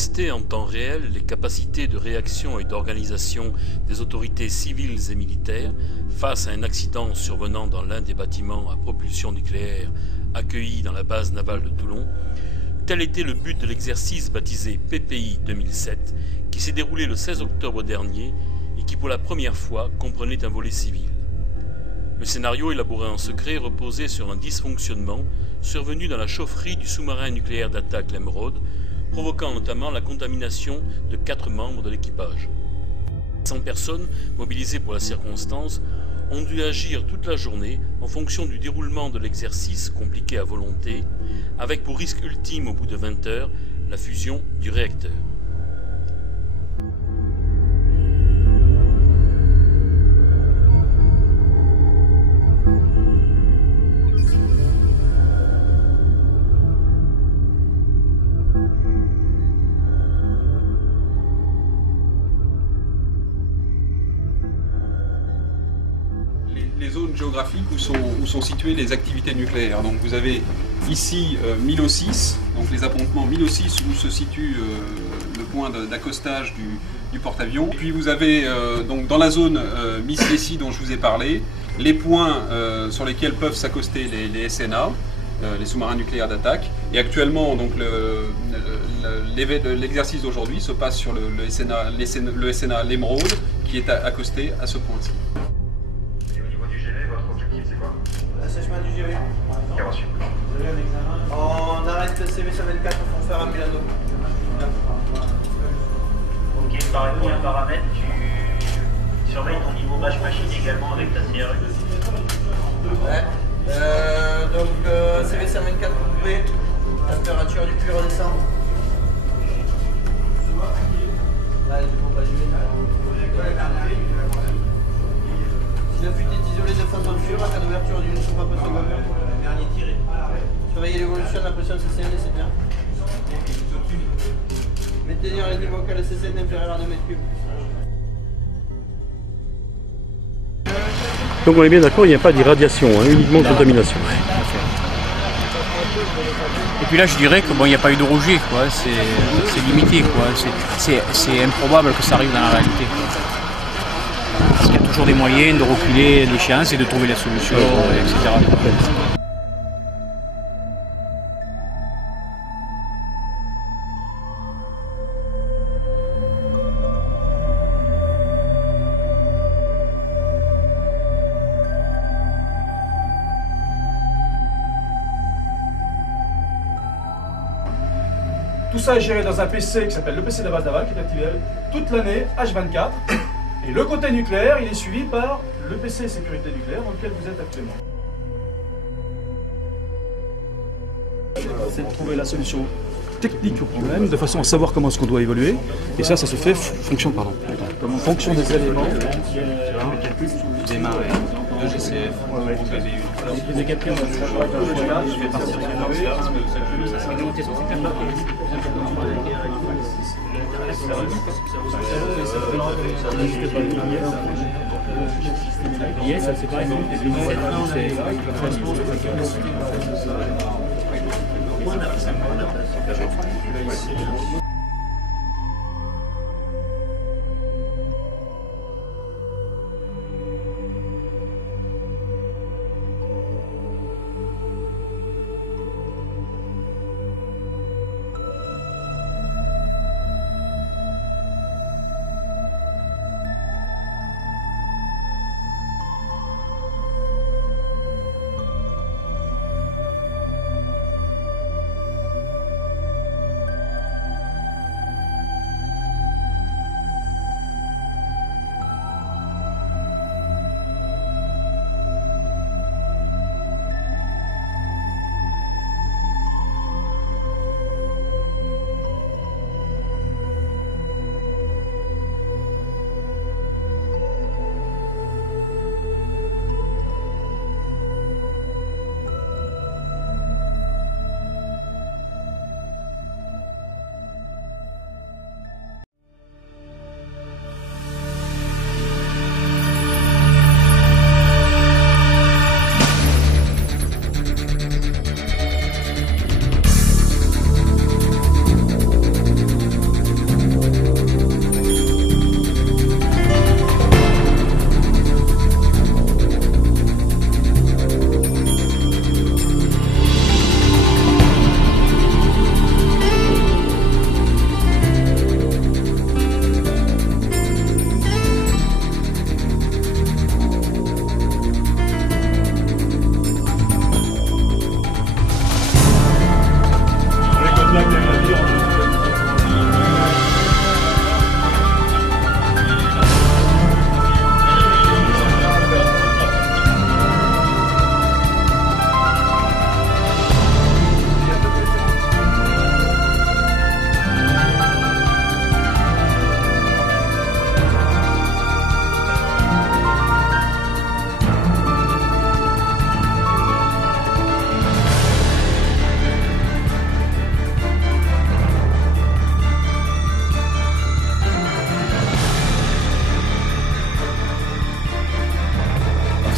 tester en temps réel les capacités de réaction et d'organisation des autorités civiles et militaires face à un accident survenant dans l'un des bâtiments à propulsion nucléaire accueillis dans la base navale de Toulon, tel était le but de l'exercice baptisé PPI 2007 qui s'est déroulé le 16 octobre dernier et qui pour la première fois comprenait un volet civil. Le scénario élaboré en secret reposait sur un dysfonctionnement survenu dans la chaufferie du sous-marin nucléaire d'attaque l'Emeraude, provoquant notamment la contamination de 4 membres de l'équipage. 100 personnes, mobilisées pour la circonstance, ont dû agir toute la journée en fonction du déroulement de l'exercice compliqué à volonté, avec pour risque ultime au bout de 20 heures la fusion du réacteur. Les zones géographiques où sont situées les activités nucléaires. Donc vous avez ici Milo 6, donc les appontements Milo 6 où se situe le point d'accostage du porte-avions. Puis vous avez donc dans la zone Miss Lessie dont je vous ai parlé, les points sur lesquels peuvent s'accoster les SNA, les sous-marins nucléaires d'attaque. Et actuellement, donc l'exercice d'aujourd'hui se passe sur le SNA l'Emeraude qui est accosté à ce point-ci. Assèchement du GV. Bien reçu. On arrête le CV124 pour faire un Milano. Ok, par rapport à un paramètre, tu surveilles ton niveau bâche machine également avec ta CRU. Ouais. Donc CV124 coupé, température du puits redescend. Là, il ne faut pas jouer. Si la fuite est isolée de façon sûre, en cas d'ouverture d'une soupape secondaire, dernier tiré. Surveillez l'évolution de la pression CCN, c'est bien. Maintenir le niveau cas de CCN inférieur à 2 mètres cubes. Donc on est bien d'accord, il n'y a pas d'irradiation, uniquement de contamination. Et puis là je dirais que bon, il n'y a pas eu de rejet, quoi. C'est limité, quoi. C'est improbable que ça arrive dans la réalité, quoi. Parce qu'il y a toujours des moyens de reculer l'échéance et de trouver la solution, etc. Tout ça est géré dans un PC qui s'appelle le PC de la base navale, qui est activé toute l'année, H24. Et le côté nucléaire, il est suivi par le PC sécurité nucléaire dans lequel vous êtes actuellement. C'est de trouver la solution technique au problème, de façon à savoir comment est-ce qu'on doit évoluer. Et ça se fait en fonction des éléments. Démarrer, 2 GCF, groupe BBU. Les calculs, Je vais partir sur Yes, ça c'est pareil.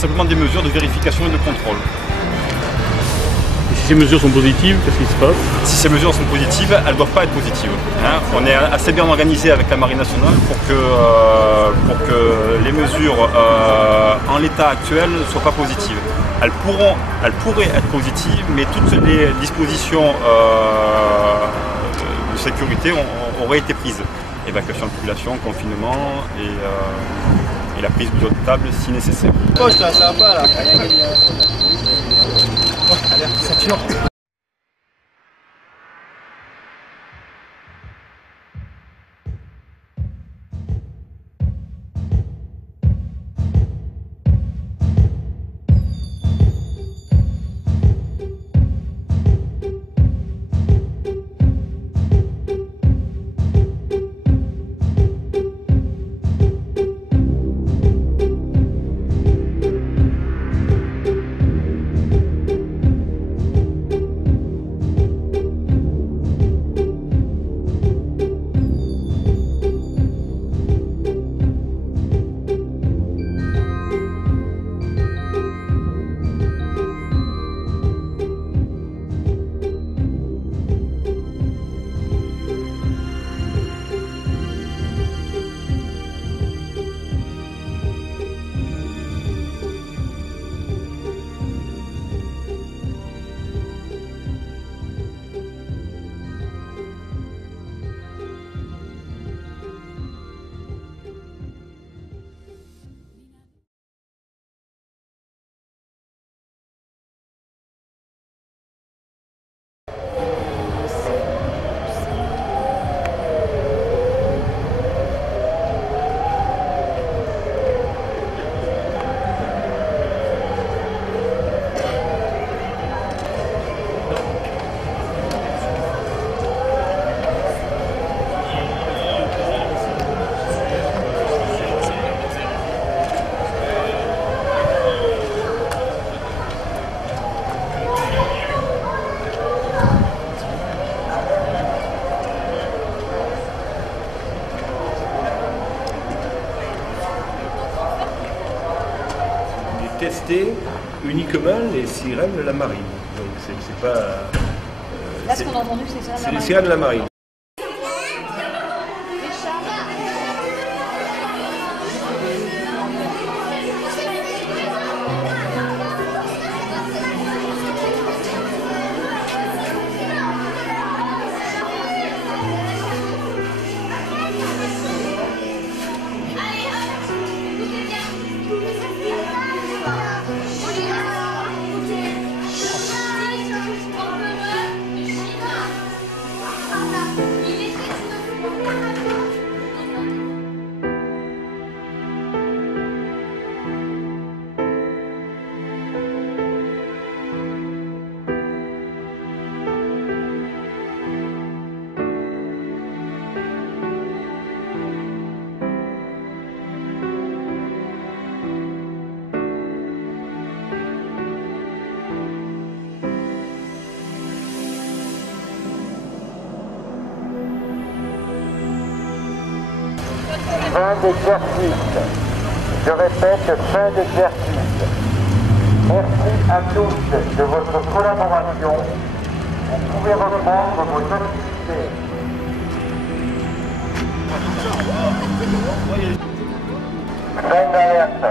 simplement des mesures de vérification et de contrôle. Et si ces mesures sont positives, qu'est-ce qui se passe? Si ces mesures sont positives, elles ne doivent pas être positives. Hein. On est assez bien organisé avec la Marine nationale pour que les mesures en l'état actuel ne soient pas positives. Elles pourraient être positives, mais toutes les dispositions de sécurité auraient été prises. Évacuation de population, confinement et la prise d'eau potable si nécessaire. Poche là, ça va pas là. Ça tire. Tester uniquement les sirènes de la marine. Donc c'est pas. Là, ce qu'on a entendu, c'est ça. C'est les sirènes de la marine. Fin d'exercice. Je répète, fin d'exercice. Merci à tous de votre collaboration. Vous pouvez reprendre vos activités. Fin d'alerte.